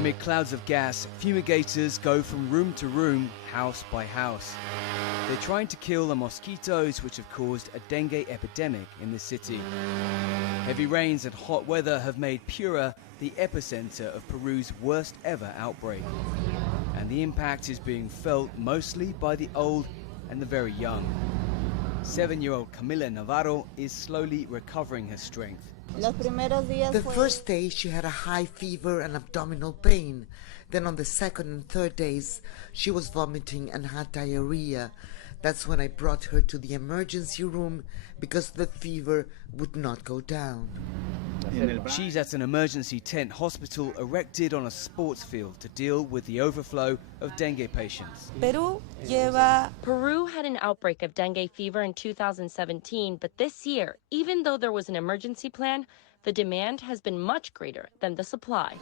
Amid clouds of gas, fumigators go from room to room, house by house. They're trying to kill the mosquitoes which have caused a dengue epidemic in the city. Heavy rains and hot weather have made Piura the epicenter of Peru's worst ever outbreak. And the impact is being felt mostly by the old and the very young. 7-year-old Camila Navarro is slowly recovering her strength. The first day she had a high fever and abdominal pain. Then on the second and third days she was vomiting and had diarrhea. That's when I brought her to the emergency room because the fever would not go down. She's at an emergency tent hospital erected on a sports field to deal with the overflow of dengue patients. Peru had an outbreak of dengue fever in 2017, but this year, even though there was an emergency plan, the demand has been much greater than the supply.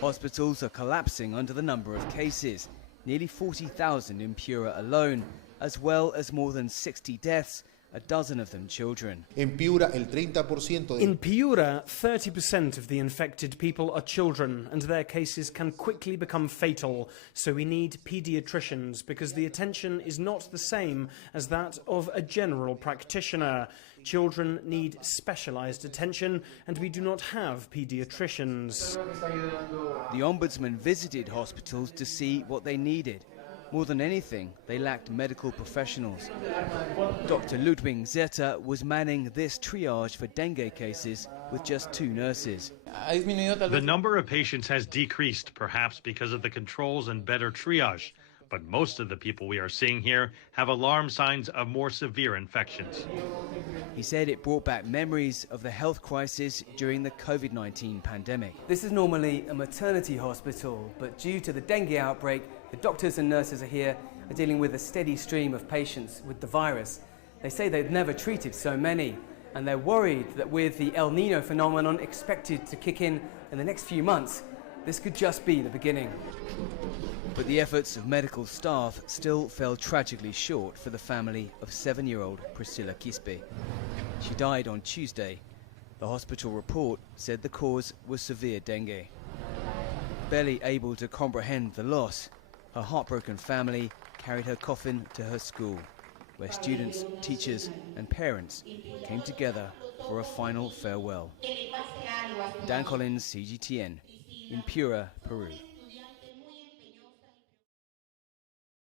Hospitals are collapsing under the number of cases, nearly 40,000 in Piura alone, as well as more than 60 deaths, a dozen of them children. In Piura, 30% of the infected people are children, and their cases can quickly become fatal. So we need paediatricians, because the attention is not the same as that of a general practitioner. Children need specialized attention, and we do not have paediatricians. The Ombudsman visited hospitals to see what they needed. More than anything, they lacked medical professionals. Dr. Ludwig Zeta was manning this triage for dengue cases with just 2 nurses. The number of patients has decreased, perhaps because of the controls and better triage. But most of the people we are seeing here have alarm signs of more severe infections. He said it brought back memories of the health crisis during the COVID-19 pandemic. This is normally a maternity hospital, but due to the dengue outbreak, the doctors and nurses are here are dealing with a steady stream of patients with the virus. They say they've never treated so many, and they're worried that with the El Nino phenomenon expected to kick in the next few months, this could just be the beginning. But the efforts of medical staff still fell tragically short for the family of 7-year-old Priscilla Quispe. She died on Tuesday. The hospital report said the cause was severe dengue. Barely able to comprehend the loss, her heartbroken family carried her coffin to her school, where students, teachers and parents came together for a final farewell. Dan Collins, CGTN, in Piura, Peru.